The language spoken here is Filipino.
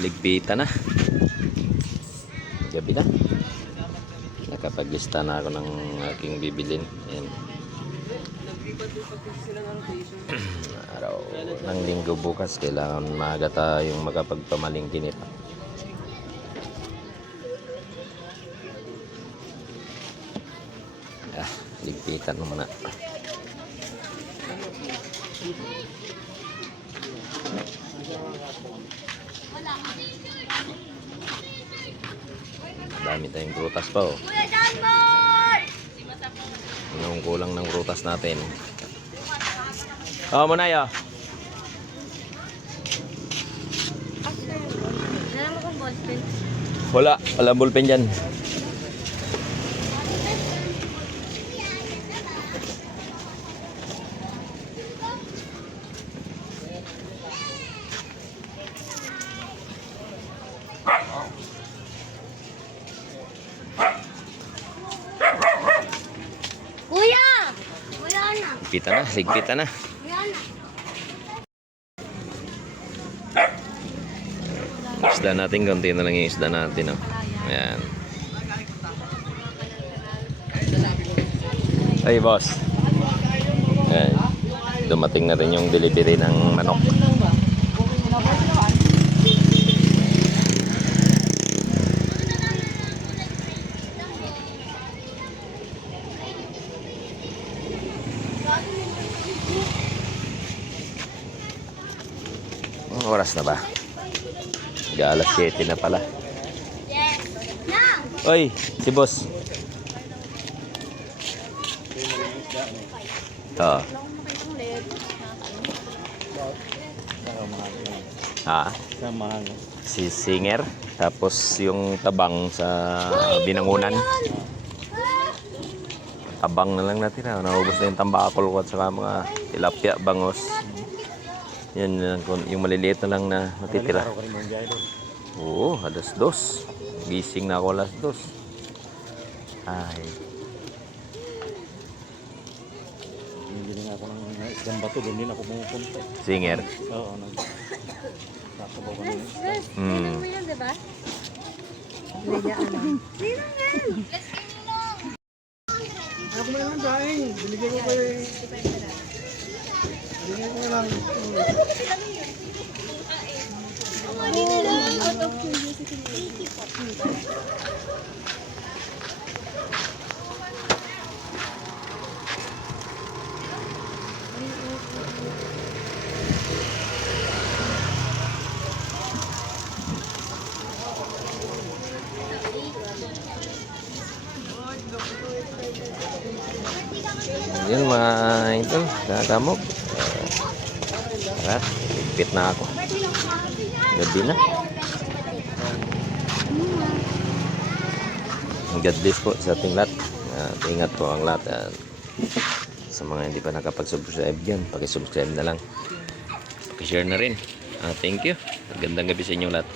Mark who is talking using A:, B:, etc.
A: ligpita na. Gabi na. Nakapag-lista na ako ng aking bibilin. Ayan. Araw ng linggo bukas, kailangan maaga tayong makapagpamalingki nito. Ah, ligpitan mo muna. Dami tayong prutas pa oh. Anong kulang ng prutas natin? Oh, muna yo.
B: Alam mo kung ballpen?
A: Wala, wala ballpen dyan.
B: Kuya! Wala na.
A: Ligpitan na, ligpitan na. Isda natin, konti na lang yung isda natin. Oh. Ayan. Ay, boss. Ayan. Dumating na rin yung delivery ng manok. Anong oras na ba? Mag-alas 7 na pala. Oy, si boss. Oo. Ha?
C: Samahan.
A: Si singer. Tapos yung tabang sa binangunan. Tabang na lang natin. Ha? Naubos na yung tambakol ko at saka mga tilapia, bangos. Yan lang, kun- yung maliliit na lang na natitira. Oo, alas dos. Gising na ako alas dos. Ay,
C: Hindi nga ako ng isang bato doon din ako pumupunta.
A: singer.
C: Oo, nag... Nakabaw ka na.
A: Hmm.
B: Mo yun, diba?
C: Ako mo naman daing. Binigyan ko kayo. Nhưng mà, lang.
B: Out of curiosity.
A: Mga ito. Tara, higpit na ako. Gabi na. God bless po sa ating lahat. At ingat po ang lahat. At sa mga hindi pa nakapag-subscribe dyan, pakisubscribe na lang. Pakishare na rin. Ah, thank you. Magandang gabi sa inyo lahat.